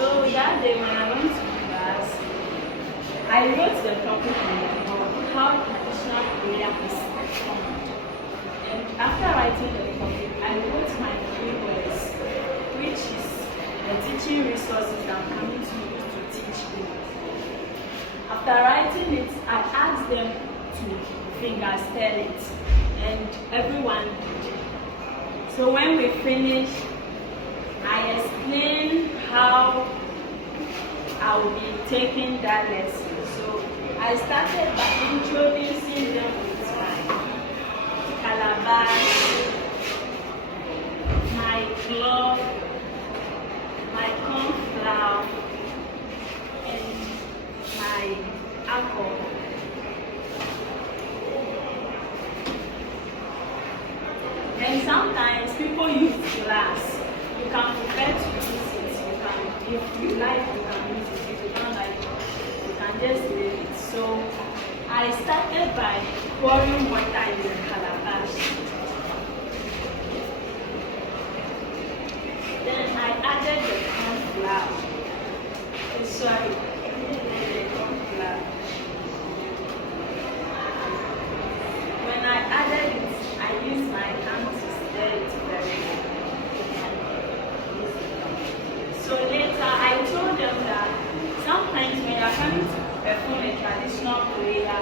So that day when I went to class, I wrote the topic on the board, how traditional prayer is performed. And after writing the topic, I wrote my 3 words, which is the teaching resources I'm coming to use to teach people. After writing it, I asked them to finger spell it, and everyone did. So when we finished, I explained how I will be taking that lesson. So I started by introducing them with my calabash, my glove, my corn flour, and my alcohol. And sometimes people use glass. You can prefer to use it. If you like, you can use it. If you don't like, you can just leave it. So I started by pouring water in the calabash. Then I added the corn flour. The corn flour. When I added it, I used my hand to stir it very well. So later I told them that sometimes when you are coming to perform a traditional prayer,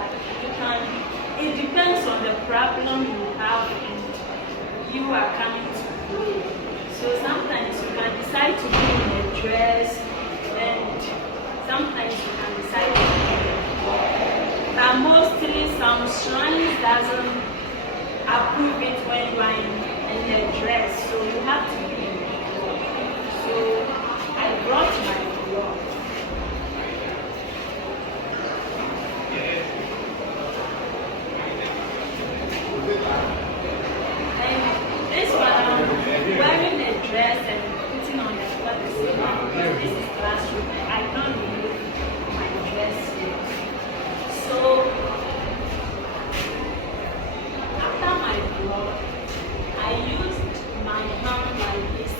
it depends on the problem you have and you are coming to pray. So sometimes you can decide to be in a dress, and sometimes you can decide to be in a dress. But mostly some shrines doesn't approve it when you are in a dress, so you have to be in a dress. So I brought my glove. And this one, I'm wearing a dress and putting on the cloth the same because this is classroom. I don't remove my dress here. So after my glove, I used my hand like this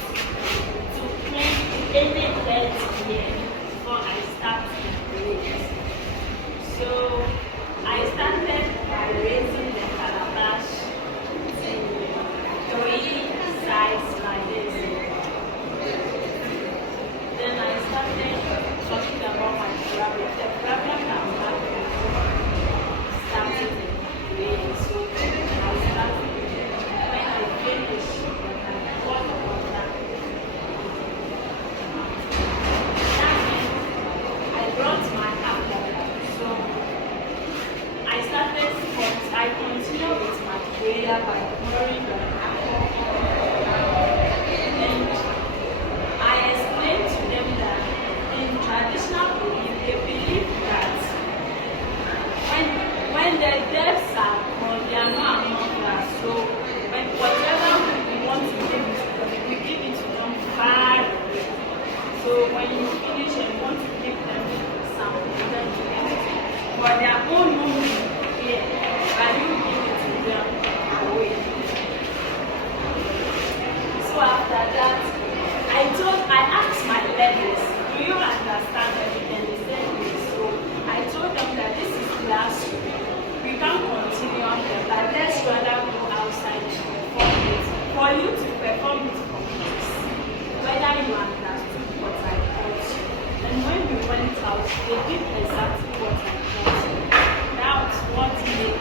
to clean any dirt here before I start the prayer. So I started by raising the calabash to 3 sides like this. Then I started talking about my problem. The problem I'm having started the prayer. So I started. When I finished, I poured the water. I brought my alcohol. So I started, I continued with my prayer by pouring the alcohol. And I explained to them that in traditional belief, they believe that when the deaths are gone, they are not among us. So whatever we want to give it to them, we give it to them far away. So when you finish and you want to give them something, then you give it to them. For their own movement here, but you give it to them away. So after that, I asked my leaders, do you understand everything? They said yes. So I told them that this is classroom. We can't continue on here, but let's rather go outside and perform it. For you to perform it for us, whether you understood what I taught you. And when we went out, they did exactly what I taught you. That's what made